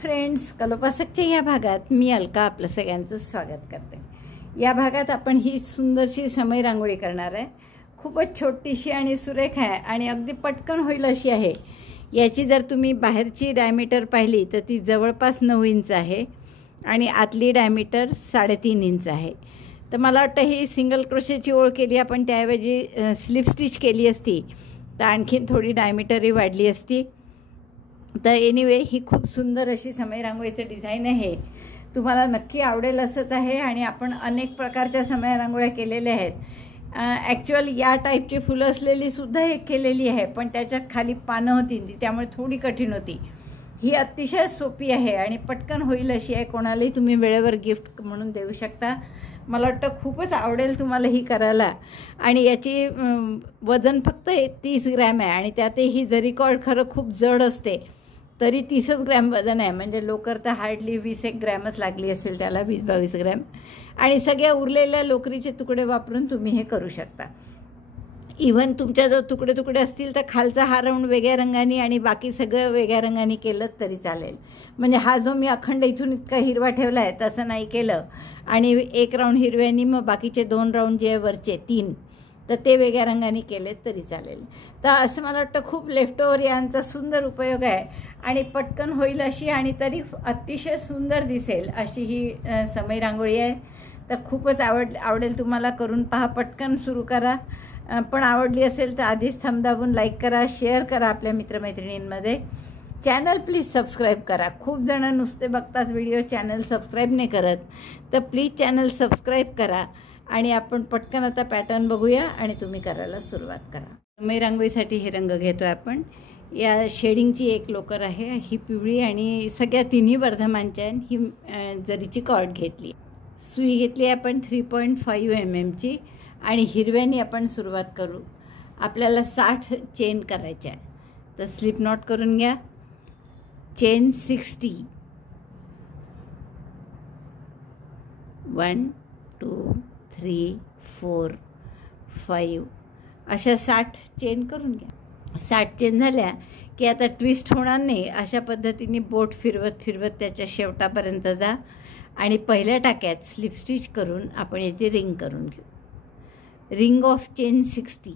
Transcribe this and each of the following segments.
Friends, कलोपासकच्या या भागात मी अलका आपलं सगळ्यांचं स्वागत करते। या भागात आपण ही सुंदरशी समय रांगोळी करणार आहे। खूपच छोटीशी आणि सुरेख आहे आणि अगदी पटकन होईल अशी आहे। याची जर तुम्ही बाहेरची डायमीटर पाहिली तर ती जवळपास 9 इंच आहे आणि आतली डायमीटर 3.5 इंच आहे। तर मला वाटतं ही सिंगल क्रोशेची ओळ केली आपण, त्याऐवजी स्लिप स्टिच केली असती तर आणखीन थोडी डायमीटरही वाढली असती। तर एनिवे ही खूप सुंदर अशी समय रांगोळीचं डिझाईन आहे, तुम्हाला नक्की आवडेल असंच आहे। आणि आपण अनेक प्रकारच्या समय रांगोळ्या केलेल्या आहेत। ॲक्च्युअली या टाईपची फुलं असलेली सुद्धा एक केलेली आहे, पण त्याच्यात खाली पानं होती ती, त्यामुळे थोडी कठीण होती। ही अतिशय सोपी आहे आणि पटकन होईल अशी आहे। कोणालाही तुम्ही वेळेवर गिफ्ट म्हणून देऊ शकता। मला वाटतं खूपच आवडेल तुम्हाला ही करायला। आणि याची वजन फक्त 30 ग्रॅम आहे आणि त्यातही ही जरी कॉर्ड खरं खूप जड असते तरी 30 ग्रॅम वजन आहे, म्हणजे लोकर तर हार्डली 20 ग्रॅमच लागली असेल त्याला, 20-22 ग्रॅम। आणि सगळ्या उरलेल्या लोकरीचे तुकडे वापरून तुम्ही हे करू शकता। इव्हन तुमच्या जर तुकडे असतील तर खालचा हा राऊंड वेगळ्या रंगाने आणि बाकी सगळं वेगळ्या रंगाने केलं तरी चालेल। म्हणजे हा जो मी अखंड इथून इतका हिरवा ठेवला आहे तसं नाही केलं आणि एक राऊंड हिरव्यानी मग बाकीचे 2 राऊंड जे वरचे 3 तर ते वेगळ्या रंगाने केले तरी चालेल। तर असं मला वाटतं खूप लेफ्ट ओव्हर यांचा सुंदर उपयोग आहे आणि पटकन होईल अशी आणि तरी अतिशय सुंदर दिसेल अशी ही समय रांगोळी आहे। तर खूपच आवडेल तुम्हाला, करून पहा, पटकन सुरू करा। पण आवडली असेल तर आधीच थंब दाबून लाईक करा, शेअर करा आपल्या मित्रमैत्रिणींमध्ये। चॅनल प्लीज सबस्क्राईब करा। खूप जण नुसते बघतात व्हिडिओ, चॅनल सबस्क्राईब नाही करत, तर प्लीज चॅनल सबस्क्राईब करा। आणि आपण पटकन आता पॅटर्न बघूया आणि तुम्ही करायला सुरुवात करा। समय रांगोळीसाठी हे रंग घेतोय आपण। या शेडिंगची एक लोकर आहे, ही पिवळी आणि सगळ्या तिन्ही वर्धमानच्या आहे। ही जरीची कॉर्ड घेतली, सुई घेतली आपण 3.5 mm ची आणि हिरव्याने आपण सुरुवात करू। आपल्याला 60 चेन करायच्या आहे, तर स्लिप नॉट करून घ्या। चेन 60, 1 2 3 4 5 अशा 60 चेन करून घ्या। 60 चेन झाल्या की आता ट्विस्ट होणार नाही, अशा पद्धतीने बोट फिरवत फिरवत त्याच्या शेवटापर्यंत जा आणि पहिल्या टाक्यात स्लिप स्टिच करून आपण याची रिंग करून घेऊ। रिंग ऑफ चेन 60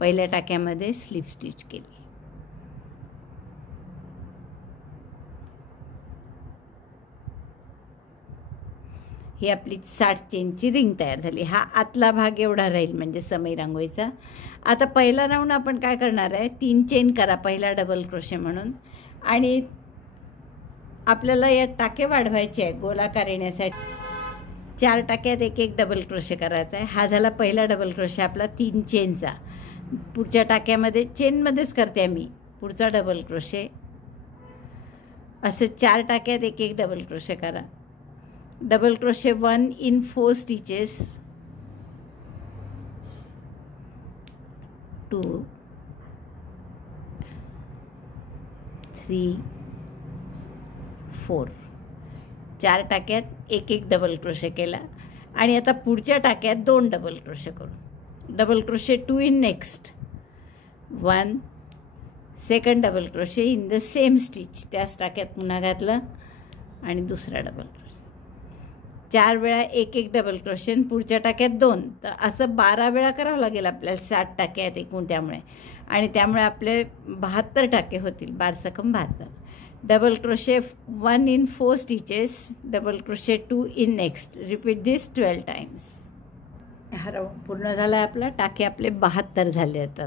पहिल्या टाक्यामध्ये स्लिप स्टिच केली। ही आपली 60 चेनची रिंग तयार झाली। हा आतला भाग एवढा राहील म्हणजे समय रांगोळीचा। आता पहिला राऊंड आपण काय करणार आहे, 3 चेन करा पहिला डबल क्रोशे म्हणून, आणि आपल्याला या टाके वाढवायचे आहे गोलाकार येण्यासाठी। 4 टाक्यात एक डबल क्रोशे करायचा आहे। हा झाला पहिला डबल क्रोशे आपला 3 चेनचा। पुढच्या टाक्यामध्ये चेनमध्येच करते मी पुढचा डबल क्रोशे। असे 4 टाक्यात एक डबल क्रोशे करा। डबल क्रोशे 1 in 4 stitches, 2 3 4 4 टाक्यात एक डबल क्रोशे केला आणि आता पुढच्या टाक्यात 2 डबल क्रोशे करू। Double crochet 2 in next 1, second double crochet in the same stitch, त्याच टाक्यात पुन्हा घातलं आणि दुसरा डबल क्रोशे। 4 वेळा एक डबल क्रोशे, पुढच्या टाक्यात 2, तर असं 12 वेळा करावं लागेल आपल्याला। 60 टाके आहेत एकूण त्यामुळे आपले 72 टाके होतील, 12×72। Double crochet 1 in 4 stitches, double crochet 2 in next, repeat this 12 times. हा राऊंड पूर्ण झाला आहे आपला, टाके आपले 72 झाले आहेत।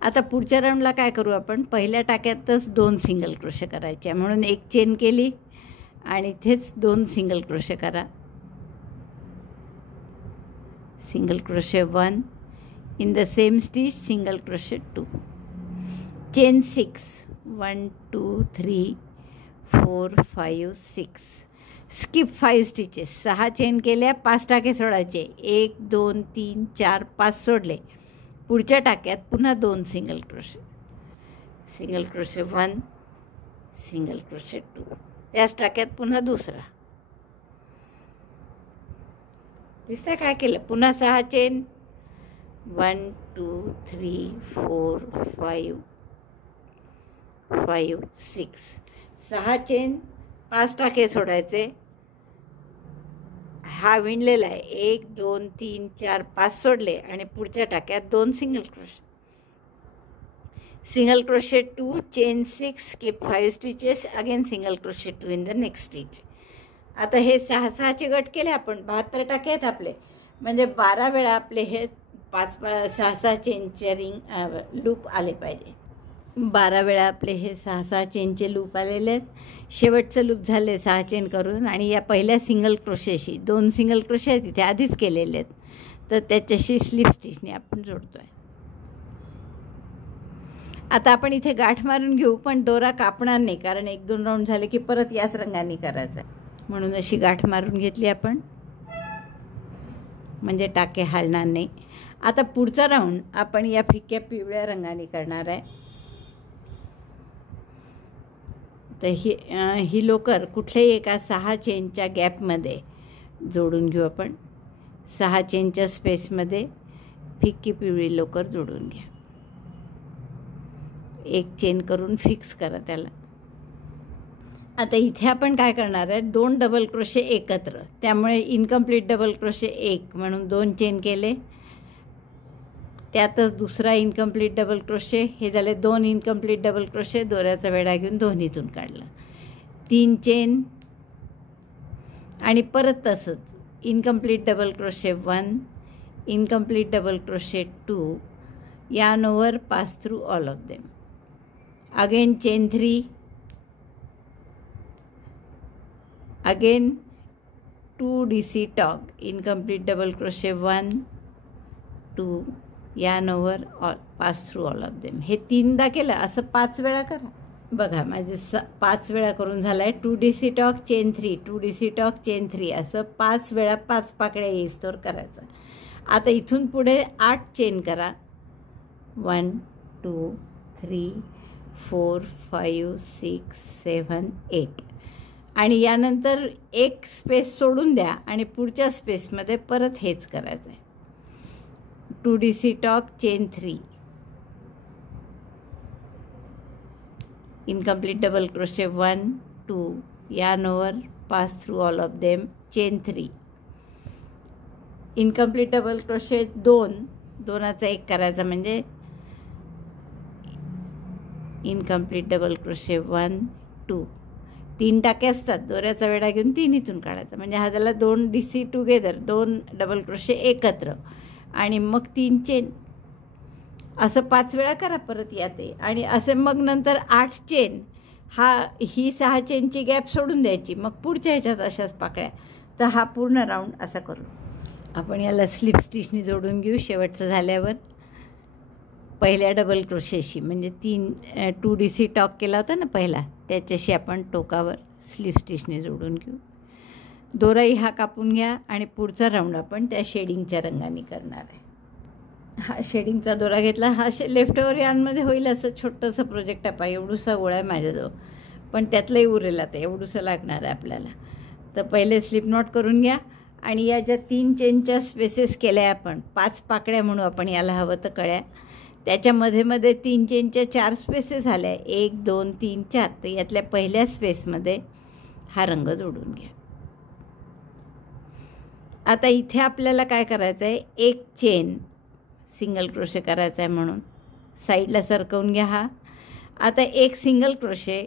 आता पुढच्या राऊंडला काय करू आपण, पहिल्या टाक्यातच 2 सिंगल क्रोशे करायचे, म्हणून एक चेन केली आणि इथेच 2 सिंगल क्रोशे करा। Single crochet 1 in the same stitch, single crochet 2, chain 6, 1 2 3 4 5 6, skip 5 stitches, 6 chain केल्या, 5 टाके सोडायचे, 1 2 3 4 5 सोडले। पुढच्या टाक्यात पुन्हा 2 single crochet, single crochet 1, single crochet 2, त्याच टाक्यात पुन्हा दुसरा। दिसतं काय केलं, पुन्हा 6 चेन, 1 2 3 4 5 5 6, 6 चेन 5 टाके सोडायचे. हा विणलेला आहे 1 2 3 4 5 सोडले आणि पुढच्या टाक्यात 2 single crochet. Single crochet 2 chain 6 skip 5 stitches again single crochet 2 in the next stitch. आता हे 6-6चे गट केले आपण. 72 टाके आहेत आपले, म्हणजे 12 वेळा आपले हे 5-6 चेनचे रिंग लूप आले पाहिजे. 12 वेळा आपले हे 6 चेनचे लूप आलेले आहेत. शेवटचं लूप झाले 6 चेन करून आणि या पहिल्या सिंगल क्रोशेशी 2 सिंगल क्रोशे आहेत तिथे आधीच केलेले आहेत, तर त्याच्याशी स्लिप स्टिचने आपण जोडतो आहे. आता आपण इथे गाठ मारून घेऊ, पण दोरा कापणार नाही, कारण 1-2 राऊंड झाले की परत याच रंगाने करायचं आहे. म्हणून अशी गाठ मारून घेतली आपण, म्हणजे टाके हालणार नाही. आता पुढचा राऊंड आपण या फिक्या पिवळ्या रंगाने करणार आहे. तर ही लोकर कुठल्याही एका 6 चेनच्या गॅपमध्ये जोडून घेऊ आपण. 6 चेनच्या स्पेसमध्ये फिक्की पिवळी लोकर जोडून घ्या. एक चेन करून फिक्स करा त्याला. आता इथे आपण काय करणार आहे, 2 डबल क्रोशे एकत्र, त्यामुळे इनकम्प्लीट डबल क्रोशे 1 म्हणून 2 चेन केले. त्यातच दुसरा इनकम्प्लीट डबल क्रोशे, हे झाले 2 इनकम्प्लीट डबल क्रोशे. दोऱ्याचा वेढा घेऊन दोन्हीतून काढला. 3 चेन आणि परत तसंच incomplete double crochet 1, incomplete double crochet 2, yarn over, pass through all of them. Again chain 3, again 2 DC tog, incomplete double crochet 1, 2, yarn over, all, pass through all of them. हे 3दा केलं. असं 5 वेळा करा. बघा माझे 5 वेळा करून झालं आहे. 2 DC tog chain 3, 2 DC tog chain 3, असं 5 वेळा 5 पाकळ्या येईस्तोवर करायचं. आता इथून पुढे 8 चेन करा. 1 2 3 4 5 6 7 8 आणि यानंतर एक स्पेस सोडून द्या आणि पुढच्या स्पेसमध्ये परत हेच करायचं आहे. 2 DC tog chain 3, incomplete double crochet 1 2, yarn over, pass through all of them, chain 3, incomplete double crochet 2, दोनाचा एक करायचा, म्हणजे इनकम्प्लीट डबल क्रोशे 1 2. 3 टाके असतात. दोऱ्याचा वेढा घेऊन 3 इथून काढायचा, म्हणजे हा झाला 2 DC टुगेदर, 2 डबल क्रोशे एकत्र आणि मग 3 चेन. असं 5 वेळा करा परत याते. आणि असे मग नंतर 8 चेन, ही 6 चेनची गॅप सोडून द्यायची. मग पुढच्या ह्याच्यात अशाच पाकळ्या. तर हा पूर्ण राऊंड असा करू आपण. याला स्लिप स्टिचनी जोडून घेऊ. शेवटचं झाल्यावर पहिल्या डबल क्रोशेशी, म्हणजे 2 DC टॉक केला होता ना पहिला, त्याच्याशी आपण टोकावर स्लिप स्टिचने जोडून घेऊ. दोराही हा कापून घ्या आणि पुढचा राऊंड आपण त्या शेडिंगच्या रंगाने करणार आहे. हा शेडिंगचा दोरा घेतला. हा लेफ्ट ओव्हर यार्नमध्ये होईल असं छोटंसं प्रोजेक्ट आहे. एवढूसा गोळा आहे माझ्याजवळ, पण त्यातलंही उरेल. आता एवढूसं लागणार आहे आपल्याला. तर पहिले स्लिप नॉट करून घ्या आणि या ज्या 3 चेनच्या स्पेसेस केल्या आपण, 5 पाकड्या म्हणू आपण याला, हवं तर कळ्या, त्याच्यामध्ये 3 चेनच्या 4 स्पेसेस आल्या. 1 2 3 4. तर यातल्या पहिल्या स्पेसमध्ये हा रंग जोडून घ्या. आता इथे आपल्याला काय करायचं आहे, एक चेन सिंगल क्रोशे करायचा आहे, म्हणून साईडला सरकवून घ्या हा. आता एक सिंगल क्रोशे,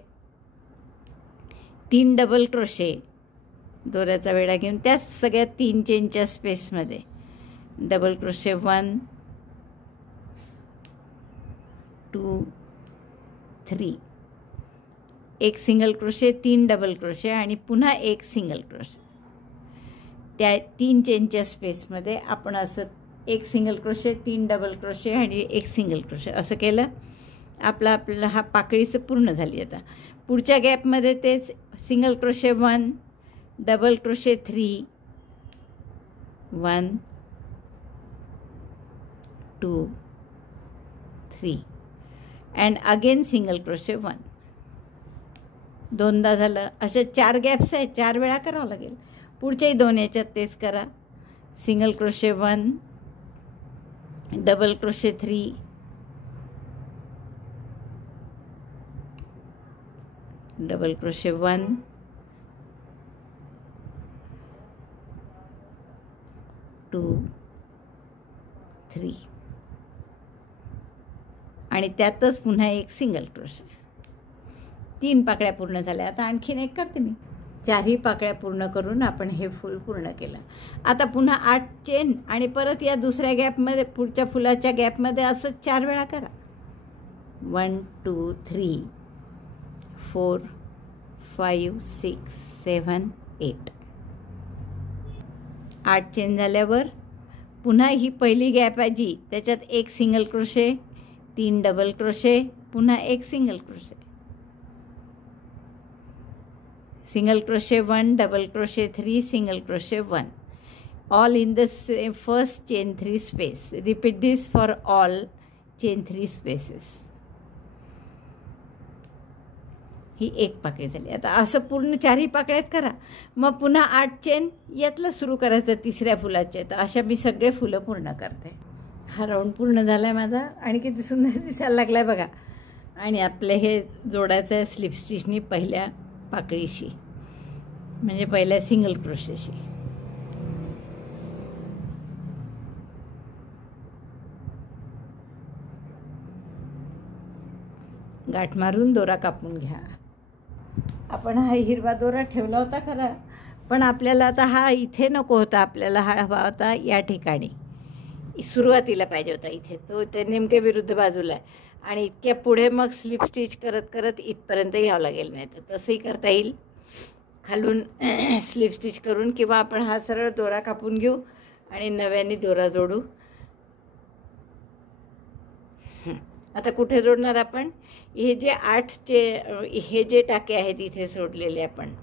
3 डबल क्रोशे, दोऱ्याचा वेढा घेऊन त्या सगळ्या 3 चेनच्या स्पेसमध्ये डबल क्रोशे 1 2 3, एक सिंगल क्रोशे, 3 डबल क्रोशे आणि पुन्हा एक सिंगल क्रोशे. त्या 3 चेनच्या स्पेसमध्ये आपण असं एक सिंगल क्रोशे, 3 डबल क्रोशे आणि एक सिंगल क्रोशे असं केलं. आपल्याला हा पाकळीचं पूर्ण झाली. आता पुढच्या गॅपमध्ये तेच single crochet 1 double crochet 3 1 2 3 and again single crochet 1. दोनदा झालं. अशा 4 गॅप्स आहेत, 4 वेळा करावं लागेल. पुढच्याही 2 याच्यात तेच करा. Single crochet 1 double crochet 3 double crochet 1, 2, 3 आणि त्यातच पुन्हा एक सिंगल क्रोशे. 3 पाकळ्या पूर्ण झाल्या. आता आणखीन एक करते मी. 4ही पाकळ्या पूर्ण करून आपण हे फूल पूर्ण केलं. आता पुन्हा 8 चेन आणि परत या दुसऱ्या गॅपमध्ये, पुढच्या फुलाच्या गॅपमध्ये असं 4 वेळा करा. 1, 2, 3, 4, 5, 6, 7, 8. 8 चेन झाल्यावर पुन्हा ही पहिली गॅप आहे जी, त्याच्यात एक सिंगल क्रोशे, 3 डबल क्रोशे, पुन्हा एक single crochet. Single crochet 1, double crochet 3, single crochet 1, all in the first chain 3 space. Repeat this for all chain 3 spaces. ही एक पाकळी झाली. आता असं पूर्ण 4ही पाकळ्यात करा. मग पुन्हा 8 चेन यातलं सुरू करायचं तिसऱ्या फुलाचे. तर अशा मी सगळे फुलं पूर्ण करते. हा राऊंड पूर्ण झाला आहे माझा आणि किती सुंदर दिसायला लागला आहे बघा. आणि आपले हे जोडायचं आहे स्लिप स्टिचनी पहिल्या पाकळीशी, म्हणजे पहिल्या सिंगल क्रोशेशी. गाठ मारून दोरा कापून घ्या. आपण हा हिरवा दोरा ठेवला होता खरा, पण आपल्याला आता हा इथे नको होता. आपल्याला हा हवा होता या ठिकाणी, सुरुवातीला पाहिजे होता इथे. तो ते नेमके विरुद्ध बाजूला आहे आणि इतक्या पुढे मग स्लिप स्टिच करत करत इथपर्यंत यावं लागेल. नाही तर तसंही करता येईल खालून स्लिप स्टिच करून, किंवा आपण हा सरळ दोरा कापून घेऊ आणि नव्याने दोरा जोडू. आता कुठे जोडणार आपण? हे जे 8चे हे जे टाके आहेत इथे सोडलेले आपण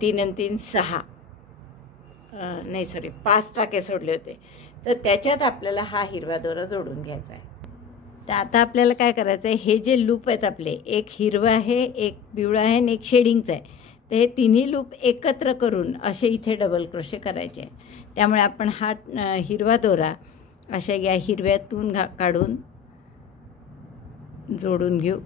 3 आणि 3 6 नाही सॉरी 5 टाके सोडले होते. तर त्याच्यात आपल्याला हा हिरवा दोरा जोडून घ्यायचा आहे. तर आता आपल्याला काय करायचं आहे, हे जे लूप आहेत आपले, एक हिरवा आहे, एक पिवळा आहे आणि एक शेडिंगचा आहे. तर हे तिन्ही लूप एकत्र करून असे इथे डबल क्रोशे करायचे आहे. त्यामुळे आपण हा हिरवा दोरा अशा या हिरव्यातून काढून जोडून घेऊ.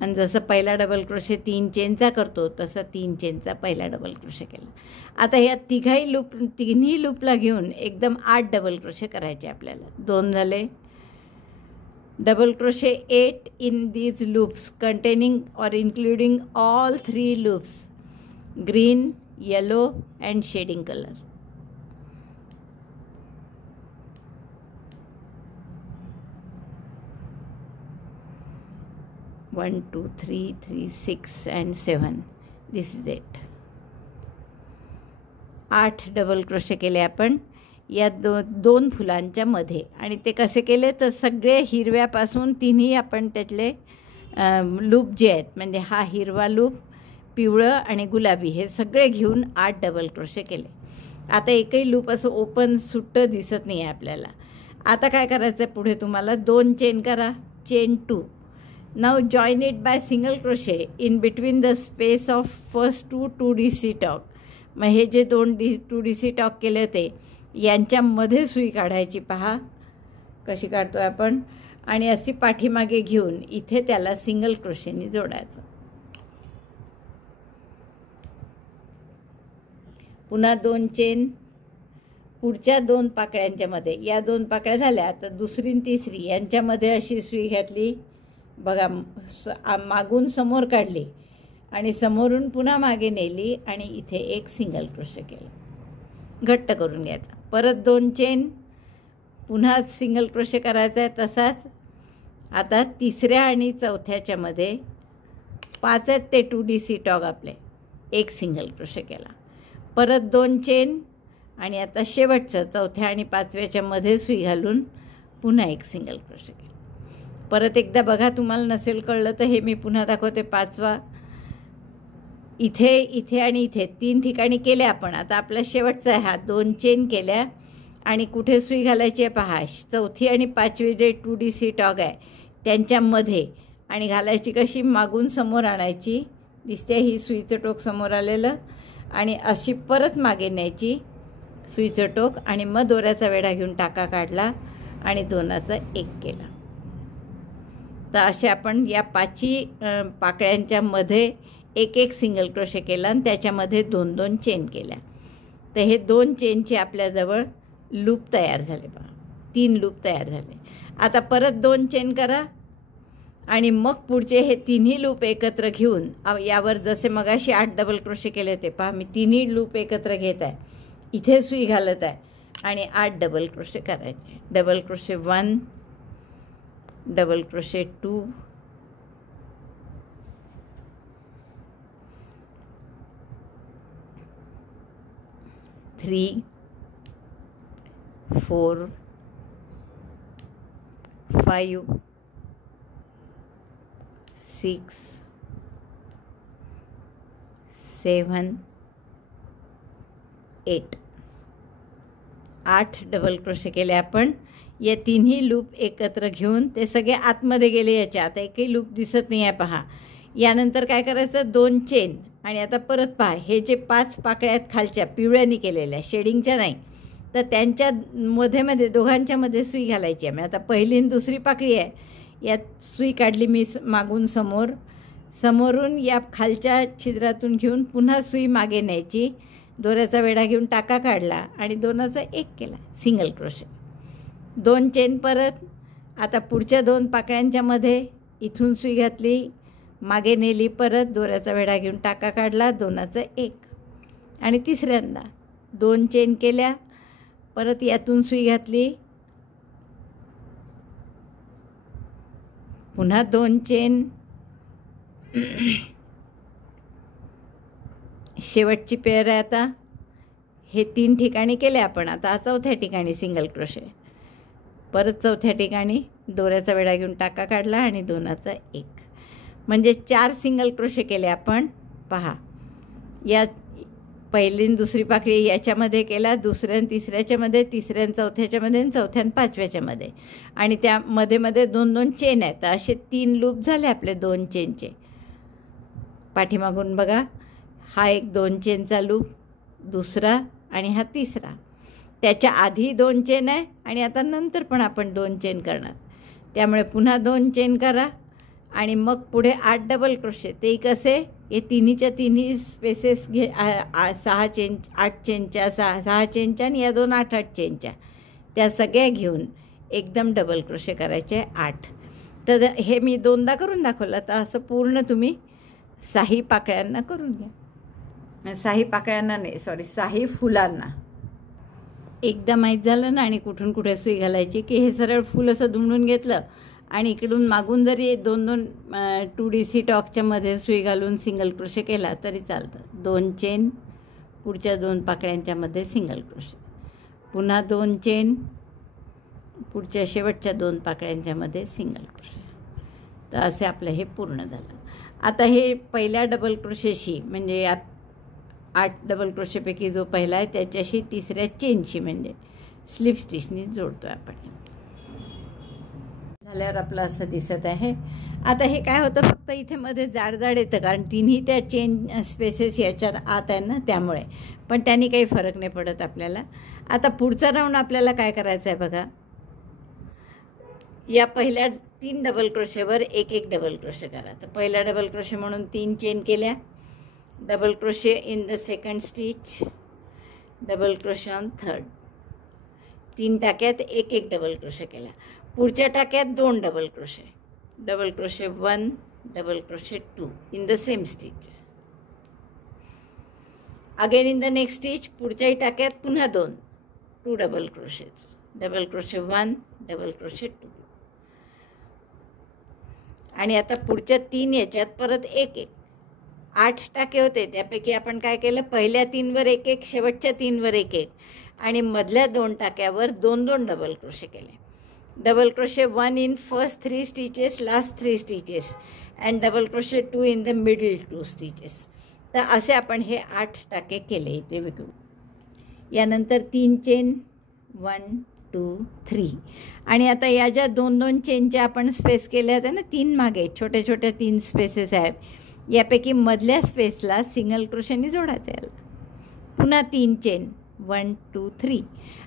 आणि जसं पहिला डबल क्रोशे 3 चेनचा करतो तसा 3 चेनचा पहिला डबल क्रोशे केला. आता या तिन्ही लूपला घेऊन एकदम 8 डबल क्रोशे करायचे आपल्याला. 2 झाले. Double crochet 8 in these loops containing और including all 3 loops, green, yellow and shading colour. One, 2, 3, 3, 6 and 7. This is it. 8 double crochet केले आपण या दोन फुलांच्या मध्ये. आणि ते कसे केले तर सगळे हिरव्यापासून तिन्ही आपण त्यातले लूप जे आहेत, म्हणजे हा हिरवा लूप, पिवळं आणि गुलाबी, हे सगळे घेऊन 8 डबल क्रोशे केले. आता एकही लूप असं ओपन सुट्टं दिसत नाही आहे आपल्याला. आता काय करायचं आहे पुढे तुम्हाला, 2 चेन करा, chain 2. Now join it by single crochet in between the space of first 2 2DC talk. मग हे जे 2 2DC टॉक केले होते यांच्यामध्ये सुई काढायची. पहा कशी काढतो आपण. आणि अशी पाठीमागे घेऊन इथे त्याला सिंगल क्रोशेनी जोडायचं. पुन्हा 2 चेन पुढच्या 2 पाकळ्यांच्या मध्ये. या 2 पाकळ्या झाल्या. आता दुसरी आणि तिसरी यांच्यामध्ये अशी सुई घातली बघा, मागून समोर काढली आणि समोरून पुन्हा मागे नेली आणि इथे एक सिंगल क्रोशे केलं. घट्ट करून घ्यायचा. परत 2 चेन, पुन्हा सिंगल क्रोशे करायचा आहे तसाच. आता तिसऱ्या आणि चौथ्याच्या मध्ये 5 आहेत ते 2DC टॉग आपले, एक सिंगल क्रोशे केला. परत 2 चेन आणि आता शेवटचं चौथ्या आणि 5व्याच्या मध्ये सुई घालून पुन्हा एक सिंगल क्रोशे केला. परत एकदा बघा, तुम्हाला नसेल कळलं तर हे मी पुन्हा दाखवते. 5वा इथे, इथे आणि इथे 3 ठिकाणी केले आपण. आता आपला शेवटचा आहे हा. 2 चेन केल्या आणि कुठे सुई घालायची आहे पहा, चौथी आणि 5वी जे 2DC टॉग आहे त्यांच्यामध्ये. आणि घालायची कशी, मागून समोर आणायची. दिसते ही सुईचं टोक समोर आलेलं. आणि अशी परत मागे न्यायची सुईचं टोक आणि मग दोऱ्याचा वेढा घेऊन टाका काढला आणि 2चा 1 केला. तर असे आपण या 5 पाकळ्यांच्या मध्ये एक एक सिंगल क्रोशे केला आणि त्याच्यामध्ये 2-2 चेन केल्या. तर हे 2 चेनचे आपल्याजवळ लूप तयार झाले बघा. 3 लूप तयार झाले. आता परत 2 चेन करा आणि मग पुढचे हे तिन्ही लूप एकत्र घेऊन यावर जसे मगाशी 8 डबल क्रोशे केले ते पहा, मी तिन्ही लूप एकत्र घेत आहे, इथे सुई घालत आहे आणि 8 डबल क्रोशे करायचे. Double crochet 1, double crochet 2, three, 4, 5, 6, 7, 8. 8 double crochet केले आपण. या तिन्ही लूप एकत्र घेऊन ते सगळे आतमध्ये गेले. याच्या आता एकही लूप दिसत नाही आहे पहा. यानंतर काय करायचं, 2 चेन आणि आता परत पहा, हे जे 5 पाकळ्या आहेत खालच्या पिवळ्यानी केलेल्या, शेडिंगच्या नाही, तर त्यांच्या मध्ये दोघांच्या मध्ये सुई घालायची आहे. आता पहिली आणि दुसरी पाकळी आहे, यात सुई काढली मी मागून समोरून या खालच्या छिद्रातून घेऊन पुन्हा सुई मागे न्यायची, दोऱ्याचा वेढा घेऊन टाका काढला आणि 2चा 1 केला, सिंगल क्रोशे. 2 चेन परत. आता पुढच्या 2 पाकळ्यांच्या मध्ये इथून सुई घातली, मागे नेली, परत दोऱ्याचा वेढा घेऊन टाका काढला, 2चा 1 आणि तिसऱ्यांदा 2 चेन केल्या, परत यातून सुई घातली, पुन्हा 2 चेन, शेवटची पेअर आहे. आता हे 3 ठिकाणी केले आपण. आता 4थ्या ठिकाणी सिंगल क्रोशे, परत 4थ्या ठिकाणी दोऱ्याचा वेढा घेऊन टाका काढला आणि 2चा 1, म्हणजे 4 सिंगल क्रोशे केले आपण. पहा, या पहिली आणि दुसरी पाकळी याच्यामध्ये केला, दुसऱ्या आणि तिसऱ्याच्या मध्ये, तिसऱ्या आणि चौथ्याच्या मध्ये आणि चौथ्या आणि 5व्याच्या मध्ये, आणि त्या मध्ये 2-2 चेन आहेत. तर असे 3 लूप झाले आपले 2 चेनचे. पाठीमागून बघा, हा एक 2 चेनचा लूप, दुसरा आणि हा तिसरा. त्याच्या आधी 2 चेन आहे आणि आता नंतर पण आपण 2 चेन करणार. त्यामुळे पुन्हा 2 चेन करा आणि मग पुढे 8 डबल क्रोशे. ते कसे, हे तिन्हीच्या तिन्ही स्पेसेस 6 चेन, 8 चेनच्या, 6 चेनच्या आणि या 2 8-8 चेनच्या, त्या सगळ्या घेऊन एकदम डबल क्रोशे करायचे 8. तर हे मी 2दा करून दाखवलं. तर असं पूर्ण तुम्ही 6 पाकळ्यांना करून घ्या. 6 पाकळ्यांना नाही, सॉरी, 6 फुलांना. एकदा माहीत झालं ना आणि कुठून कुठे सुई घालायची की हे सरळ फूल असं दुमडून घेतलं आणि इकडून मागून जरी 2-2 2DC टॉकच्या मध्ये सुई घालून सिंगल क्रोशे केला तरी चालतं. 2 चेन, पुढच्या 2 पाकळ्यांच्या मध्ये सिंगल क्रोशे, पुन्हा 2 चेन, पुढच्या शेवटच्या 2 पाकळ्यांच्या मध्ये सिंगल क्रोशे. तर असे आपलं हे पूर्ण झालं. आता हे पहिल्या डबल क्रोशेशी, म्हणजे या 8 डबल क्रोशेपैकी जो पहिला आहे त्याच्याशी तिसऱ्या चेनशी म्हणजे स्लिप स्टिचनी जोडतो आहे आपण. झाल्यावर आपलं असं दिसत आहे. आता हे काय होतं, फक्त इथे मध्ये जाड येतं कारण तिन्ही त्या चेन स्पेसेस याच्यात आत आहे ना, त्यामुळे. पण त्यांनी काही फरक नाही पडत आपल्याला. आता पुढचा राऊंड आपल्याला काय करायचं आहे बघा. या पहिल्या 3 डबल क्रोशेवर 1-1 डबल क्रोशे करा. तर पहिला डबल क्रोशे म्हणून 3 चेन केल्या, double crochet in the second stitch, double crochet on third. 3 टाक्यात 1-1 डबल क्रोशे केला. पुढच्या टाक्यात 2 double crochet, double crochet 1, double crochet 2 in the same stitch. Again in the next stitch पुढच्याही टाक्यात पुन्हा 2 double crochets, double crochet 1, double crochet 2. आणि आता पुढच्या 3 याच्यात परत 1-1. 8 टाके होते, त्यापैकी आपण काय केलं, पहिल्या 3 वर 1-1, शेवटच्या 3 वर 1-1 आणि मधल्या 2 टाक्यावर 2-2 डबल क्रोशे केले. Double crochet 1 in first 3 stitches, last 3 stitches and double crochet 2 in the middle 2 stitches. तर असे आपण हे 8 टाके केले इथे विकू. यानंतर 3 चेन, 1, 2, 3. आणि आता या ज्या 2-2 चेनच्या आपण स्पेस केल्या होत्या ना, 3 मागे छोट्या छोट्या 3 स्पेसेस आहेत, यापैकी मधल्या स्पेसला सिंगल क्रोशेनी जोडायचं याला. पुन्हा 3 चेन, 1 2 3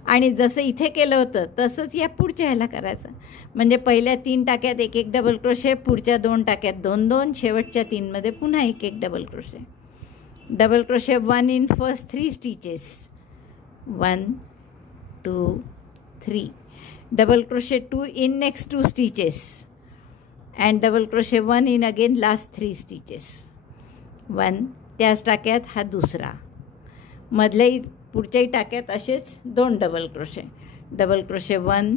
आणि जसं इथे केलं होतं तसंच या पुढच्या ह्याला करायचं. म्हणजे पहिल्या 3 टाक्यात एक एक डबल क्रोशे, पुढच्या 2 टाक्यात 2 2, शेवटच्या 3 मध्ये पुन्हा एक एक double crochet. Double crochet 1 in first 3 stitches, 1 2 3. Double crochet 2 in next 2 stitches and double crochet 1 in again last 3 stitches, 1. त्याच टाक्यात हा दुसरा, मधल्याही पुढच्याही टाक्यात असेच 2 डबल क्रोशे, डबल क्रोशे 1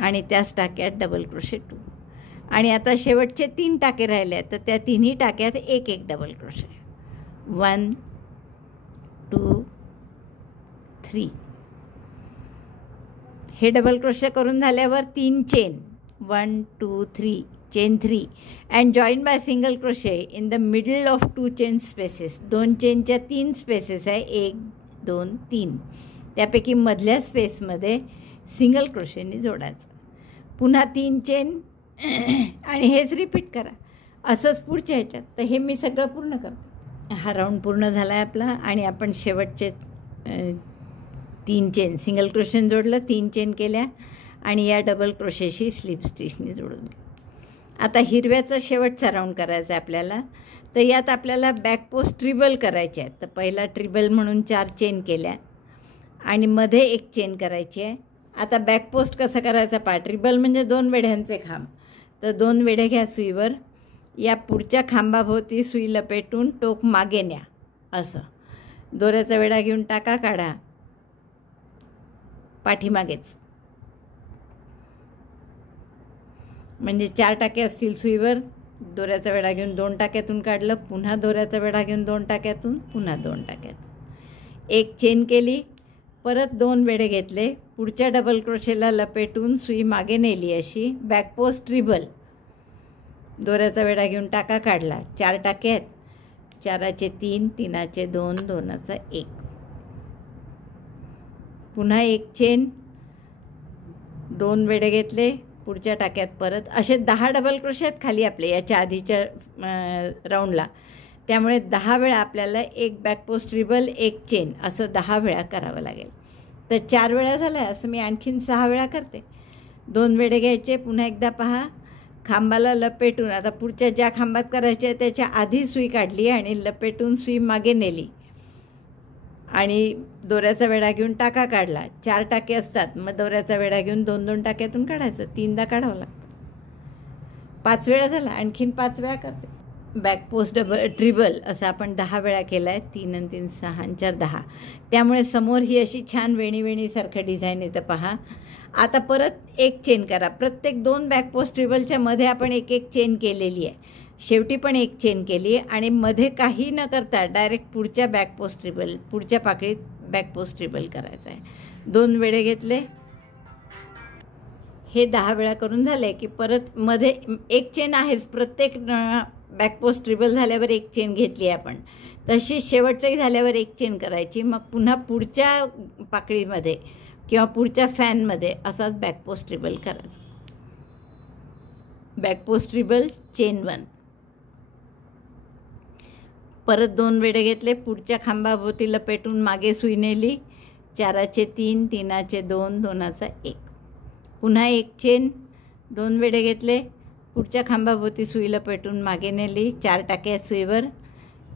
आणि त्याच टाक्यात डबल क्रोशे 2. आणि आता शेवटचे 3 टाके राहिले आहेत तर त्या तिन्ही टाक्यात एक एक डबल क्रोशे, 1 2 3. हे डबल क्रोशे करून झाल्यावर 3 chain, 1 2 3, chain 3 and join by single crochet in the middle of 2 chain spaces. 2 चेनच्या 3 spaces आहे, 1 2 3. त्यापैकी मधल्या स्पेसमध्ये सिंगल क्रोशेने जोडायचं. पुन्हा 3 चेन आणि हेच रिपीट करा. असंच पुढच्या ह्याच्यात. तर हे मी सगळं पूर्ण करतो. हा राऊंड पूर्ण झाला आहे आपला आणि आपण शेवटचे 3 चेन सिंगल क्रोशेने जोडलं, 3 चेन केल्या आणि या डबल क्रोशेशी स्लिप स्टिचने जोडून घ्या. आता हिरव्याचा शेवटचा राऊंड करायचा आहे आपल्याला. तर यात आपल्याला बॅक पोस्ट ट्रिबल करायचे आहेत. तर पहिला ट्रिबल म्हणून 4 चेन केल्या आणि मध्ये एक चेन करायची आहे. आता बॅक पोस्ट कसं करायचा पहा. ट्रिबल म्हणजे 2 वेढ्यांचे खांब. तर 2 वेढे घ्या सुईवर, या पुढच्या खांबाभोवती सुई लपेटून टोक मागे न्या. असं दोऱ्याचा वेढा घेऊन टाका काढा पाठीमागेच. म्हणजे 4 टाके असतील सुईवर, दोऱ्याचा वेढा घेऊन 2 टाक्यातून काढलं, पुन्हा दोऱ्याचा वेढा घेऊन 2 टाक्यातून, पुन्हा 2 टाक्यातून एक चेन केली, परत 2 वेढे घेतले, पुढच्या डबल क्रोशेला लपेटून सुई मागे नेली. अशी बॅक पोस्ट ट्रिबल. दोऱ्याचा वेढा घेऊन टाका काढला, 4 टाके आहेत, 4चे 3, 3चे 2, 2चा 1. पुन्हा एक चेन, 2 वेढे घेतले, पुढच्या टाक्यात परत. असे 10 डबल क्रोशे आहेत खाली आपले याच्या आधीच्या राऊंडला. त्यामुळे 10 वेळा आपल्याला एक बॅक पोस्ट ट्रिबल, एक चेन असं 10 वेळा करावं लागेल. तर 4 वेळा झालं असं मी आणखीन 6 वेळा करते. 2 वेढे घ्यायचे, पुन्हा एकदा पहा, खांबाला लपेटून, आता पुढच्या ज्या खांबात करायचे त्याच्या आधी सुई काढली आणि लपेटून सुई मागे नेली आणि दोऱ्याचा वेढा घेऊन टाका काढला. 4 टाके असतात, मग दोऱ्याचा वेढा घेऊन 2-2 टाक्यातून काढायचं. 3दा काढावं लागतं. 5 वेळा झाला, आणखीन 5 वेळा करते. बॅक पोस्ट ट्रिबल असं आपण 10 वेळा केला आहे. 3 आणि 3 6 आणि 4 10. त्यामुळे समोर ही अशी छान वेणीसारखं डिझाईन येतं पहा. आता परत एक चेन करा. प्रत्येक 2 बॅक पोस्ट ट्रिबलच्या मध्ये आपण एक एक चेन केलेली आहे. शेवटी पण एक चेन केली आणि मध्ये काही न करता डायरेक्ट पुढच्या बॅक पोस्ट ट्रिबल, पुढच्या पाकळीत बॅक पोस्ट ट्रिबल करायचं आहे. 2 वेढे घेतले, हे 10 वेळा करून झाले की परत मध्ये एक चेन आहेच. प्रत्येक बॅक पोस्ट ट्रिबल झाल्यावर एक चेन घेतली आपण, तशी शेवटचंही झाल्यावर एक चेन करायची. मग पुन्हा पुढच्या पाकळीमध्ये किंवा पुढच्या फॅनमध्ये असाच बॅक पोस्ट ट्रिबल करायचा. Back post treble chain 1. परत 2 वेढे घेतले, पुढच्या खांबाभोवती लपेटून मागे सुई नेली, 4चे 3, 3चे 2, 2चा 1. पुन्हा एक चेन, 2 वेढे घेतले, पुढच्या खांबाभोवती सुई लपेटून मागे नेली, 4 टाके आहेत सुईवर,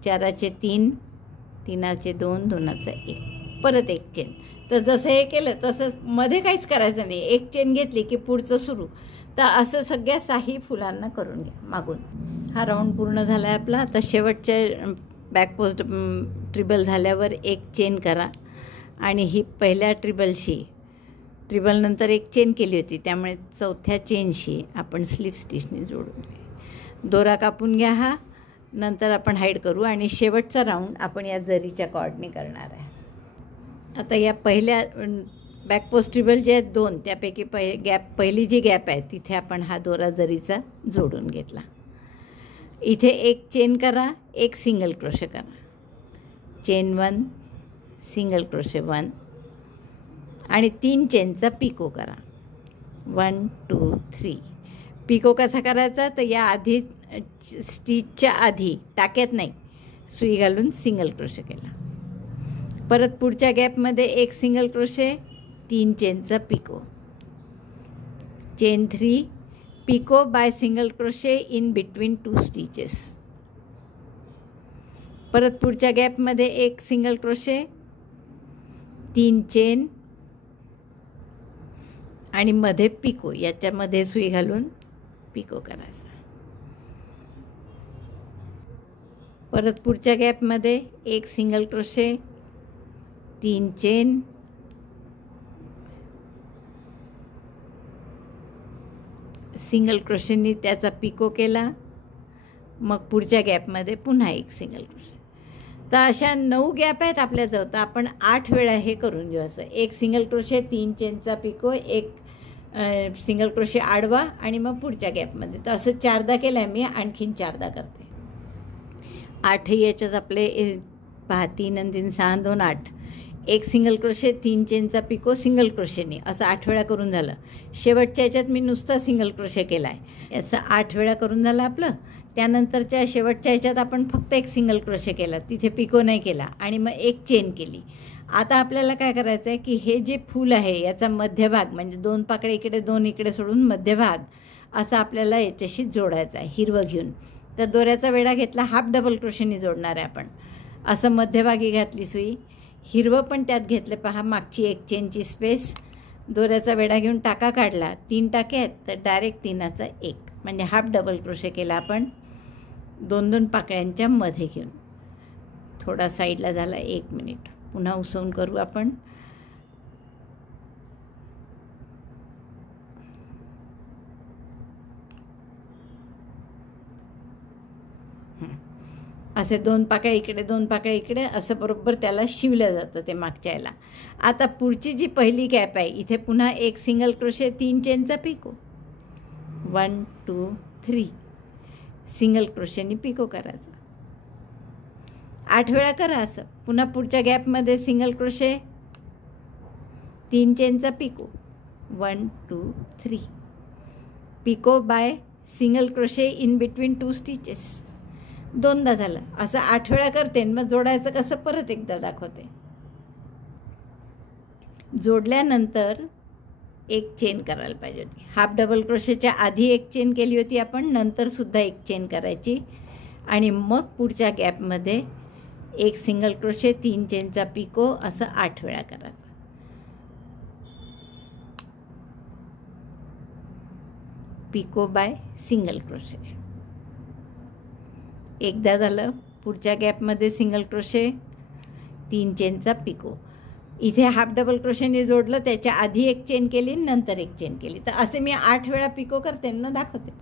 4चे 3, 3चे 2, 2चा 1. परत एक चेन. तर जसं हे केलं तसंच मध्ये काहीच करायचं नाही. एक चेन घेतली की पुढचं सुरू. तर असं सगळ्या 6 फुलांना करून घ्या मागून. हा राऊंड पूर्ण झाला आहे आपला. आता शेवटच्या बॅक पोस्ट ट्रिबल झाल्यावर एक चेन करा आणि ही पहिल्या ट्रिबलनंतर एक चेन केली होती, त्यामुळे 4थ्या चेनशी आपण स्लिप स्टिचने जोडून घ्या. दोरा कापून घ्या. हा नंतर आपण हाईड करू आणि शेवटचा राऊंड आपण या जरीच्या कॉर्डने करणार आहे. आता या पहिल्या बॅक पोस्ट ट्रिबल जे आहेत 2, त्यापैकी पहिली जी गॅप आहे तिथे आपण हा दोरा जरीचा जोडून घेतला. इथे एक चेन करा, एक सिंगल क्रोशे करा. चेन 1, सिंगल क्रोशे 1 आणि 3 चेनचा पिको करा. 1 2 3. पिको कसा करायचा तर या आधी स्टिचच्या आधी टाक्यात नाही, सुई घालून सिंगल क्रोशे केला. परत पुढच्या गॅपमध्ये एक सिंगल क्रोशे, 3 चेनचा picot, chain 3, picot by single crochet in between 2 stitches. परत पुढच्या गॅपमध्ये एक सिंगल क्रोशे, 3 चेन आणि मध्ये पिको, याच्यामध्ये सुई घालून पिको करायचा. परत पुढच्या गॅपमध्ये एक सिंगल क्रोशे, 3 चेन, सिंगल क्रोशेनी त्याचा पिको केला. मग पुढच्या गॅपमध्ये पुन्हा एक सिंगल क्रोशे. तर अशा 9 गॅप आहेत आपल्याजवळ. तर आपण 8 वेळा हे करून घेऊ. असं एक सिंगल क्रोशे, 3 चेनचा पिको, एक सिंगल क्रोशे आडवा आणि मग पुढच्या गॅपमध्ये. तर असं 4दा केलं आहे मी, आणखीन 4दा करते. 8ही याच्यात आपले पहा, 3 आणि 3 6 2 8. एक सिंगल क्रोशे, 3 चेनचा पिको सिंगल क्रोशेने, असं 8 वेळा करून झालं. शेवटच्या याच्यात मी नुसता सिंगल क्रोशे केला आहे. असं 8 वेळा करून झालं आपलं. त्यानंतरच्या शेवटच्या याच्यात आपण फक्त एक सिंगल क्रोशे केला, तिथे पिको नाही केला आणि मग एक चेन केली. आता आपल्याला काय करायचं आहे की हे जे फूल आहे याचा मध्यभाग, म्हणजे 2 पाकळे इकडे 2 इकडे सोडून मध्यभाग असा आपल्याला याच्याशी जोडायचा आहे हिरवं घेऊन. तर दोऱ्याचा वेढा घेतला, हाफ डबल क्रोशेने जोडणार आहे आपण. असं मध्यभागी घातली सुई, हिरवं पण त्यात घेतलं. पहा, मागची एक चेनची स्पेस, दोऱ्याचा वेढा घेऊन टाका काढला. 3 टाके आहेत तर डायरेक्ट 3चा 1, म्हणजे हाफ डबल क्रोशे केला आपण 2-2 पाकळ्यांच्या मध्ये घेऊन. थोडा साईडला झाला. 1 मिनिट, पुन्हा उसवून करू आपण. असे 2 पाकळ्या इकडे 2 पाकळ्या इकडे असं बरोबर त्याला शिवलं जातं ते मागच्या याला. आता पुढची जी पहिली गॅप आहे इथे पुन्हा एक सिंगल क्रोशे, 3 चेनचा पिको, 1 2 3 सिंगल क्रोशेनी पिको करायचा. 8 वेळा करा असं. पुन्हा पुढच्या गॅपमध्ये सिंगल क्रोशे, 3 चेनचा picot, 1 2 3 picot by single crochet in between 2 stitches. 2दा झालं. असं 8 वेळा करते. मग जोडायचं कसं परत एकदा दाखवते. जोडल्यानंतर एक चेन करायला पाहिजे होती. हाफ डबल क्रोशेच्या आधी एक चेन केली होती आपण, नंतरसुद्धा एक चेन करायची आणि मग पुढच्या गॅपमध्ये एक सिंगल क्रोशे, 3 चेनचा पिको, असं 8 वेळा करायचं. Picot by single crochet. एकदा झालं. पुढच्या गॅपमध्ये सिंगल क्रोशे, 3 चेनचा पिको. इथे हाफ डबल क्रोशेने जोडलं, त्याच्या आधी एक चेन केली, नंतर एक चेन केली. तर असे मी 8 वेळा पिको करते ना दाखवते.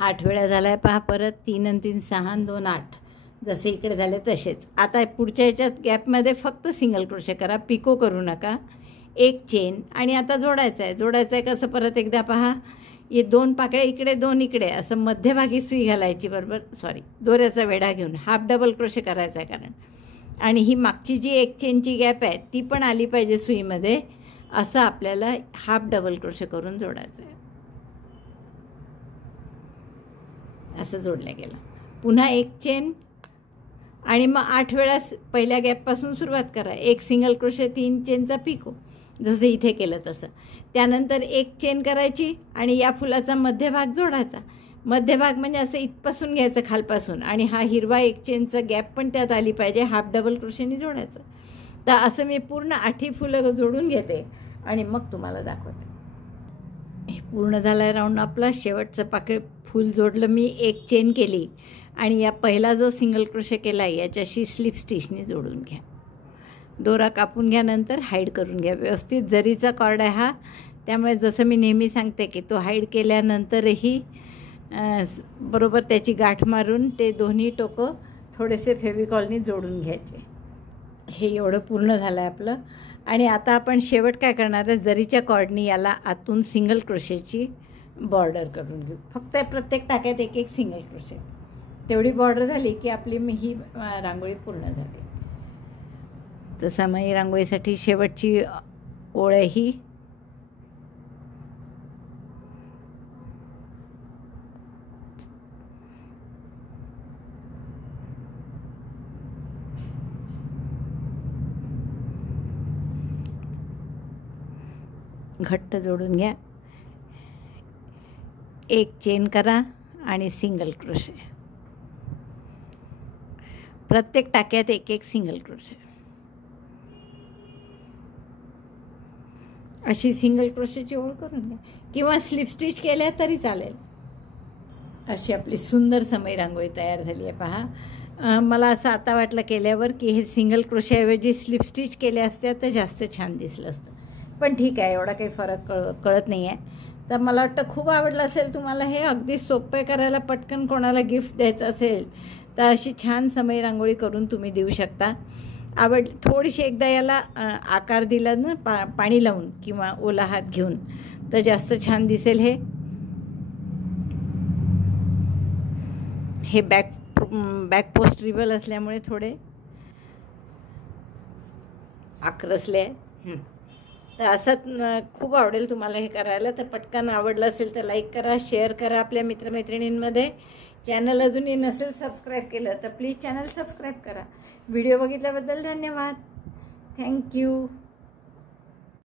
8 वेळा झाला आहे पहा. परत 3 आणि 3 6 2 8, जसे इकडे झाले तसेच. आता पुढच्या याच्यात गॅपमध्ये फक्त सिंगल क्रोशे करा, पिको करू नका. एक चेन आणि आता जोडायचं आहे. जोडायचं आहे कसं परत एकदा पहा. हे 2 पाकळे इकडे 2 इकडे असं मध्यभागी सुई घालायची, बरोबर दोऱ्याचा वेढा घेऊन हाफ डबल क्रोशे करायचा आहे कारण. आणि ही मागची जी एक चेनची गॅप आहे ती पण आली पाहिजे सुईमध्ये. असं आपल्याला हाफ डबल क्रोशे करून जोडायचं आहे. असं जोडलं गेलं. पुन्हा एक चेन आणि मग 8 वेळा पहिल्या गॅपपासून सुरुवात करा. एक सिंगल क्रोशे, 3 चेनचा पिको, जसं इथे केलं तसं. त्यानंतर एक चेन करायची आणि या फुलाचा मध्यभाग जोडायचा. मध्यभाग म्हणजे असं इथपासून घ्यायचं खालपासून, आणि हा हिरवा एक चेनचा गॅप पण त्यात आली पाहिजे, हाफ डबल क्रोशेने जोडायचं. तर असं मी पूर्ण 8ही फुलं जोडून घेते आणि मग तुम्हाला दाखवते. हे पूर्ण झालं आहे राऊंड आपला. शेवटचं पाकळ फूल जोडलं मी, एक चेन केली आणि या पहिला जो सिंगल क्रोशे केला आहे याच्याशी स्लिप स्टिचने जोडून घ्या. दोरा कापून घ्या, नंतर हाईड करून घ्या व्यवस्थित. जरीचा कॉर्ड आहे हा, त्यामुळे जसं मी नेहमी सांगते की तो हाईड केल्यानंतरही बरोबर त्याची गाठ मारून ते दोन्ही टोकं थोडेसे फेविकॉलनी जोडून घ्यायचे. हे एवढं पूर्ण झालं आहे आपलं. आणि आता आपण शेवट काय करणार आहे, जरीच्या कॉर्डनी याला आतून सिंगल क्रोशेची बॉर्डर करून घेऊ. फक्त प्रत्येक टाक्यात एक एक सिंगल क्रोशे. तेवढी बॉर्डर झाली की आपली ही रांगोळी पूर्ण झाली. तर समाई रांगोळीसाठी शेवटची ओळ ही घट्ट जोडून घ्या, एक चेन करा आणि सिंगल क्रोशे. प्रत्येक टाक्यात एक एक सिंगल क्रोशे. अशी सिंगल क्रोशेची ओळ करून घ्या किंवा स्लिप स्टिच केल्या तरी चालेल. अशी आपली सुंदर समय रांगोळी तयार झाली आहे पहा. मला असं आता वाटलं केल्यावर की हे सिंगल क्रोशेऐवजी स्लिप स्टिच केले असते तर जास्त छान दिसलं असतं, पण ठीक आहे, एवढा काही फरक कळत नाही आहे. तर मला वाटतं खूप आवडलं असेल तुम्हाला हे. अगदी सोपे करायला, पटकन कोणाला गिफ्ट द्यायचं असेल तर अशी छान समय रांगोळी करून तुम्ही देऊ शकता. थोडीशी एकदा याला आकार दिला ना पाणी लावून किंवा ओला हात घेऊन तर जास्त छान दिसेल. हे बॅक पोस्ट रिबल असल्यामुळे थोडे आक्रसले आहे. तर असं खूप आवडेल तुम्हाला हे करायला. तर पटकन आवडलं असेल तर लाईक करा, शेअर करा आपल्या मित्रमैत्रिणींमध्ये. चॅनल अजूनही नसेल सबस्क्राईब केलं तर प्लीज चॅनल सबस्क्राईब करा. व्हिडिओ बघितल्याबद्दल धन्यवाद. थँक्यू.